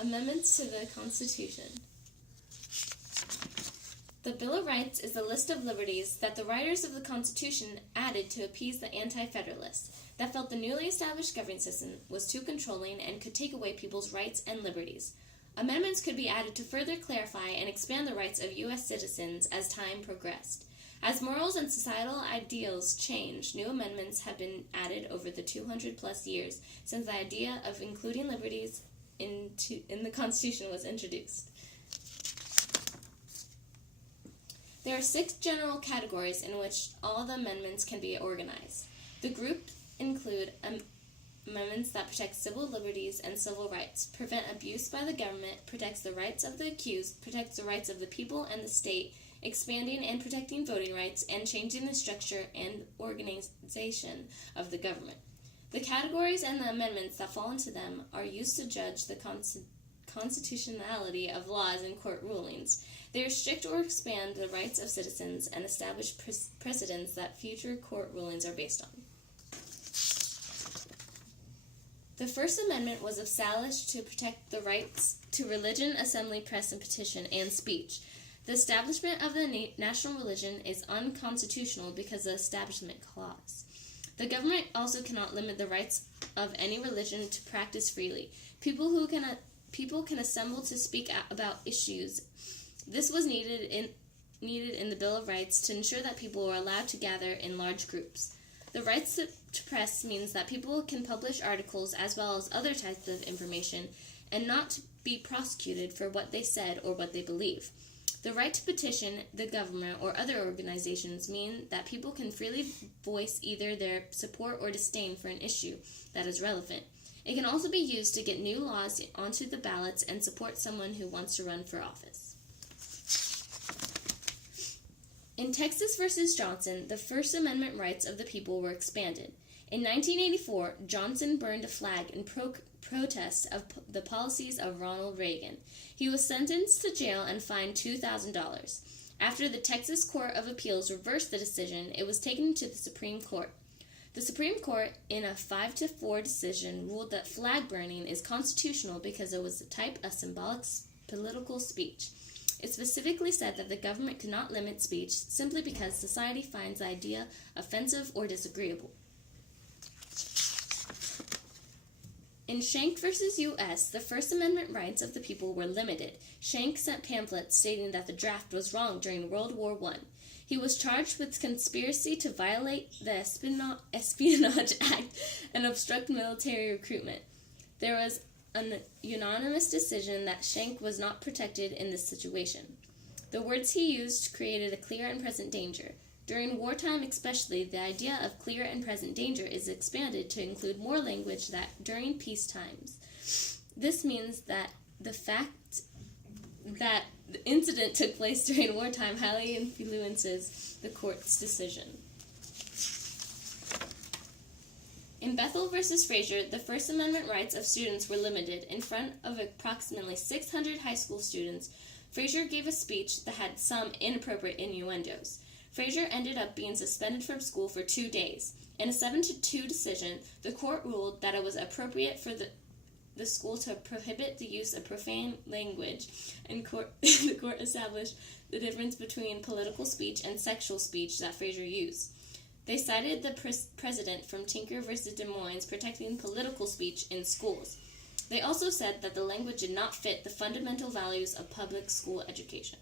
Amendments to the Constitution. The Bill of Rights is a list of liberties that the writers of the Constitution added to appease the anti-federalists that felt the newly established governing system was too controlling and could take away people's rights and liberties. Amendments could be added to further clarify and expand the rights of U.S. citizens as time progressed. As morals and societal ideals change, new amendments have been added over the 200-plus years since the idea of including liberties in the Constitution was introduced. There are 6 general categories in which all the amendments can be organized. The groups include amendments that protect civil liberties and civil rights, prevent abuse by the government, protects the rights of the accused, protects the rights of the people and the state, expanding and protecting voting rights, and changing the structure and organization of the government. The categories and the amendments that fall into them are used to judge the constitutionality of laws and court rulings. They restrict or expand the rights of citizens and establish precedents that future court rulings are based on. The First Amendment was established to protect the rights to religion, assembly, press, and petition, and speech. The establishment of the national religion is unconstitutional because of the Establishment Clause. The government also cannot limit the rights of any religion to practice freely. People can assemble to speak about issues. This was needed in the Bill of Rights to ensure that people were allowed to gather in large groups. The rights to press means that people can publish articles as well as other types of information and not be prosecuted for what they said or what they believe. The right to petition the government or other organizations mean that people can freely voice either their support or disdain for an issue that is relevant. It can also be used to get new laws onto the ballots and support someone who wants to run for office. In Texas versus Johnson, the First Amendment rights of the people were expanded. In 1984, Johnson burned a flag in protest of the policies of Ronald Reagan. He was sentenced to jail and fined $2,000. After the Texas Court of Appeals reversed the decision, it was taken to the Supreme Court. The Supreme Court, in a 5-4 decision, ruled that flag burning is constitutional because it was a type of symbolic political speech. It specifically said that the government could not limit speech simply because society finds the idea offensive or disagreeable. In Schenck v. U.S., the First Amendment rights of the people were limited. Schenck sent pamphlets stating that the draft was wrong during World War I. He was charged with conspiracy to violate the Espionage Act and obstruct military recruitment. There was an unanimous decision that Schenck was not protected in this situation. The words he used created a clear and present danger. During wartime especially, the idea of clear and present danger is expanded to include more language that during peace times. This means that the fact that the incident took place during wartime highly influences the court's decision. In Bethel v. Frazier, the First Amendment rights of students were limited. In front of approximately 600 high school students, Frazier gave a speech that had some inappropriate innuendos. Frazier ended up being suspended from school for 2 days. In a 7-2 decision, the court ruled that it was appropriate for the school to prohibit the use of profane language, and the court established the difference between political speech and sexual speech that Frazier used. They cited the precedent from Tinker v. Des Moines protecting political speech in schools. They also said that the language did not fit the fundamental values of public school education.